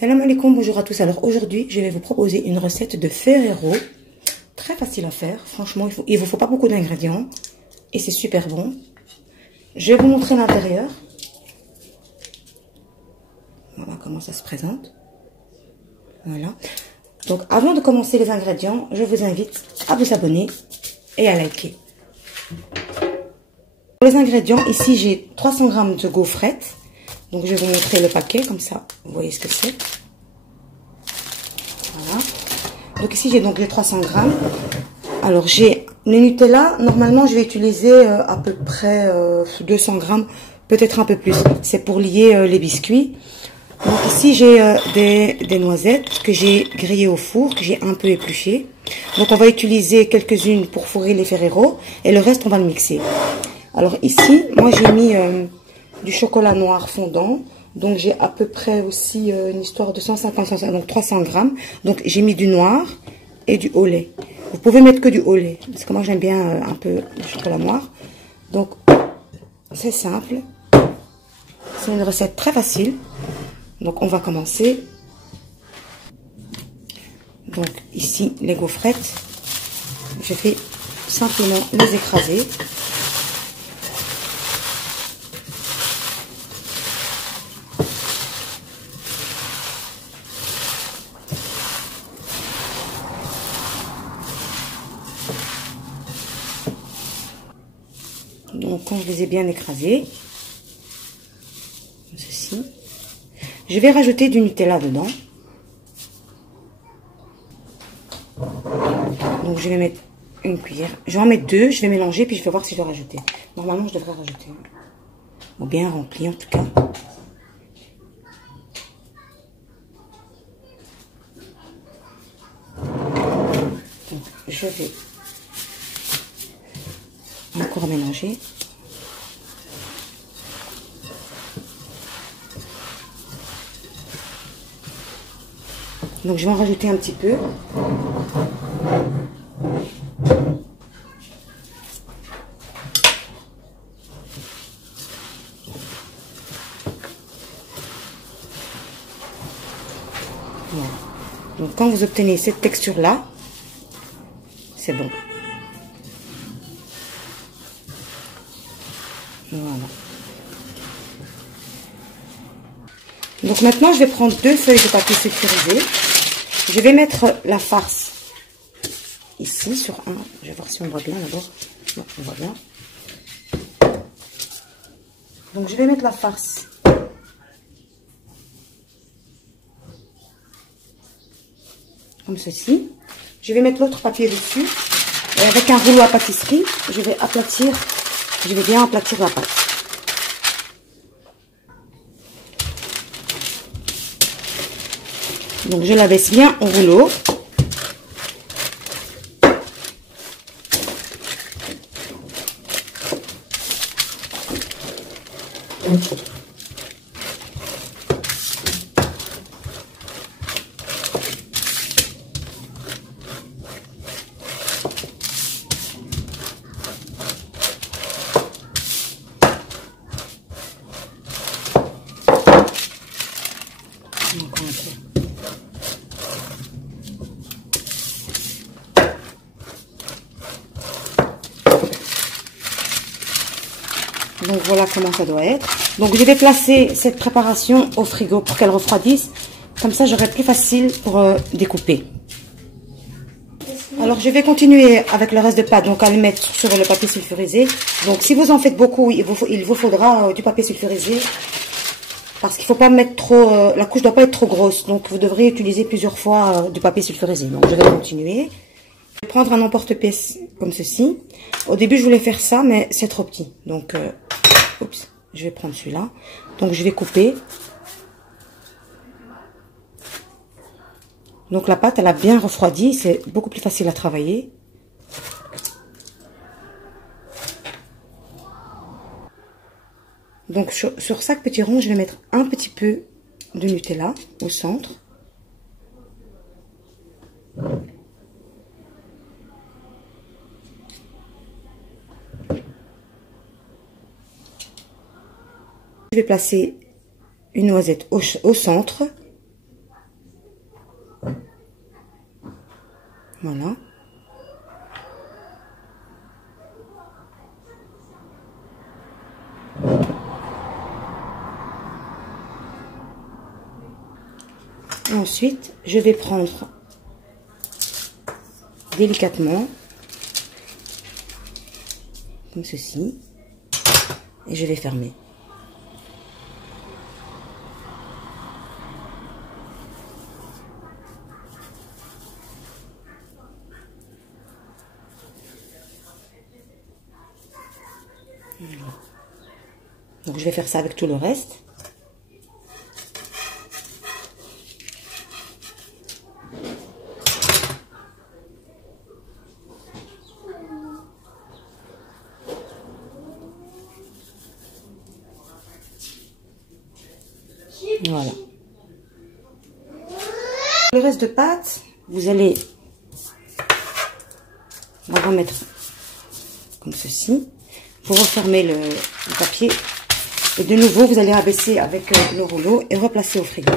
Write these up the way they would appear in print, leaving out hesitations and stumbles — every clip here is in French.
Salam alaikum, bonjour à tous. Alors aujourd'hui, je vais vous proposer une recette de Ferrero. Très facile à faire. Franchement, il vous faut pas beaucoup d'ingrédients. Et c'est super bon. Je vais vous montrer l'intérieur. Voilà comment ça se présente. Voilà. Donc avant de commencer les ingrédients, je vous invite à vous abonner et à liker. Pour les ingrédients, ici j'ai 300 g de gaufrettes. Donc je vais vous montrer le paquet, comme ça vous voyez ce que c'est. Voilà. Donc ici j'ai donc les 300 g. Alors j'ai le Nutella, normalement je vais utiliser à peu près 200 g, peut-être un peu plus. C'est pour lier les biscuits. Donc ici j'ai des noisettes que j'ai grillées au four, que j'ai un peu épluchées. Donc on va utiliser quelques-unes pour fourrer les Ferrero et le reste on va le mixer. Alors ici, moi j'ai mis du chocolat noir fondant, donc j'ai à peu près aussi une histoire de 150, donc 300 g. Donc j'ai mis du noir et du au lait. Vous pouvez mettre que du au lait, parce que moi j'aime bien un peu le chocolat noir. Donc c'est simple, c'est une recette très facile. Donc on va commencer. Donc ici les gaufrettes, je fais simplement les écraser. Donc quand je les ai bien écrasés, comme ceci, je vais rajouter du Nutella dedans. Donc je vais mettre une cuillère, je vais en mettre deux, je vais mélanger puis je vais voir si je dois rajouter. Normalement je devrais rajouter. Bon, bien rempli en tout cas. Donc je vais encore mélanger. Donc je vais en rajouter un petit peu. Voilà. Donc quand vous obtenez cette texture là, c'est bon. Voilà. Donc maintenant je vais prendre deux feuilles de papier sulfurisé. Je vais mettre la farce ici sur un. Je vais voir si on voit bien d'abord. Non, on voit bien. Donc je vais mettre la farce comme ceci. Je vais mettre l'autre papier dessus. Et avec un rouleau à pâtisserie, je vais aplatir. Je vais bien aplatir la pâte. Donc je la baisse bien au rouleau. Donc voilà comment ça doit être. Donc je vais placer cette préparation au frigo pour qu'elle refroidisse. Comme ça j'aurai plus facile pour découper. Alors je vais continuer avec le reste de pâte. Donc à le mettre sur le papier sulfurisé. Donc si vous en faites beaucoup, il vous faudra du papier sulfurisé. Parce qu'il ne faut pas mettre trop, la couche ne doit pas être trop grosse. Donc vous devrez utiliser plusieurs fois du papier sulfurisé. Donc je vais continuer. Je vais prendre un emporte-pièce comme ceci. Au début je voulais faire ça mais c'est trop petit. Donc oups, je vais prendre celui-là. Donc je vais couper. Donc la pâte elle a bien refroidi. C'est beaucoup plus facile à travailler. Donc sur chaque petit rond, je vais mettre un petit peu de Nutella au centre. Je vais placer une noisette au centre. Voilà. Et ensuite, je vais prendre délicatement, comme ceci, et je vais fermer. Donc je vais faire ça avec tout le reste. Voilà. Le reste de pâte, vous allez la remettre comme ceci. Vous refermez le papier. Et de nouveau, vous allez abaisser avec le rouleau et replacer au frigo.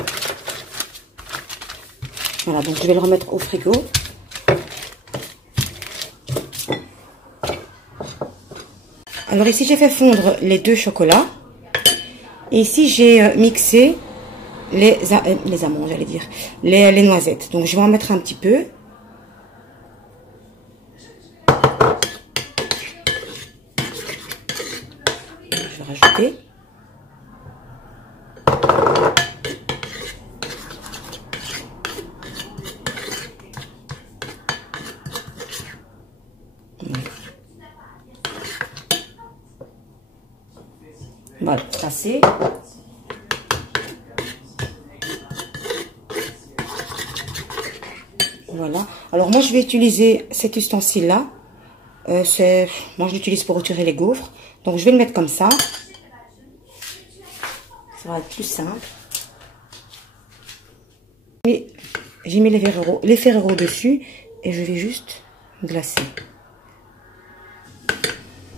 Voilà, donc je vais le remettre au frigo. Alors ici, j'ai fait fondre les 2 chocolats. Et ici, j'ai mixé les amandes, j'allais dire, les noisettes. Donc je vais en mettre un petit peu. Je vais rajouter. Voilà, assez. Voilà. Alors moi je vais utiliser cet ustensile là. Moi je l'utilise pour retirer les gaufres. Donc je vais le mettre comme ça. Ça va être plus simple. J'ai mis les Ferrero dessus et je vais juste glacer.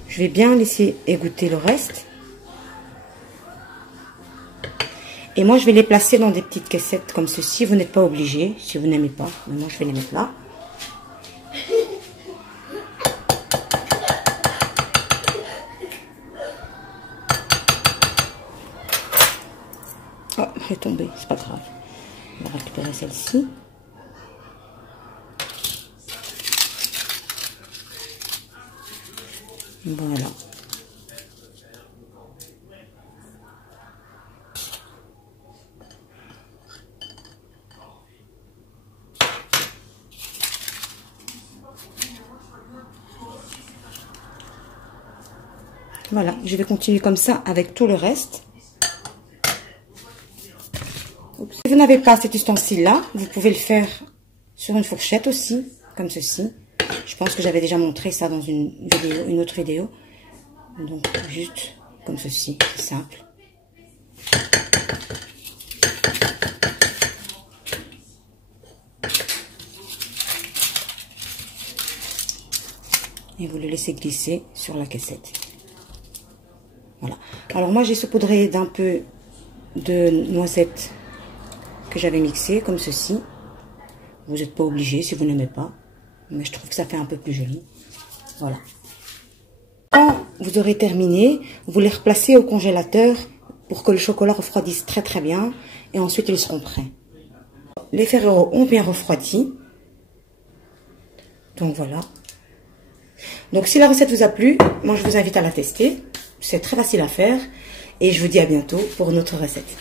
Je vais bien laisser égoutter le reste. Et moi, je vais les placer dans des petites caissettes comme ceci. Vous n'êtes pas obligé, si vous n'aimez pas. Mais moi, je vais les mettre là. Oh, elle est tombée, c'est pas grave. On va récupérer celle-ci. Voilà. Voilà, je vais continuer comme ça avec tout le reste. Si vous n'avez pas cet ustensile-là, vous pouvez le faire sur une fourchette aussi, comme ceci. Je pense que j'avais déjà montré ça dans une autre vidéo. Donc, juste comme ceci, c'est simple. Et vous le laissez glisser sur la cassette. Voilà. Alors moi j'ai saupoudré d'un peu de noisettes que j'avais mixé comme ceci. Vous n'êtes pas obligé si vous n'aimez pas, mais je trouve que ça fait un peu plus joli. Voilà. Quand vous aurez terminé, vous les replacez au congélateur pour que le chocolat refroidisse très très bien et ensuite ils seront prêts. Les Ferrero ont bien refroidi. Donc voilà. Donc si la recette vous a plu, moi je vous invite à la tester. C'est très facile à faire et je vous dis à bientôt pour une autre recette.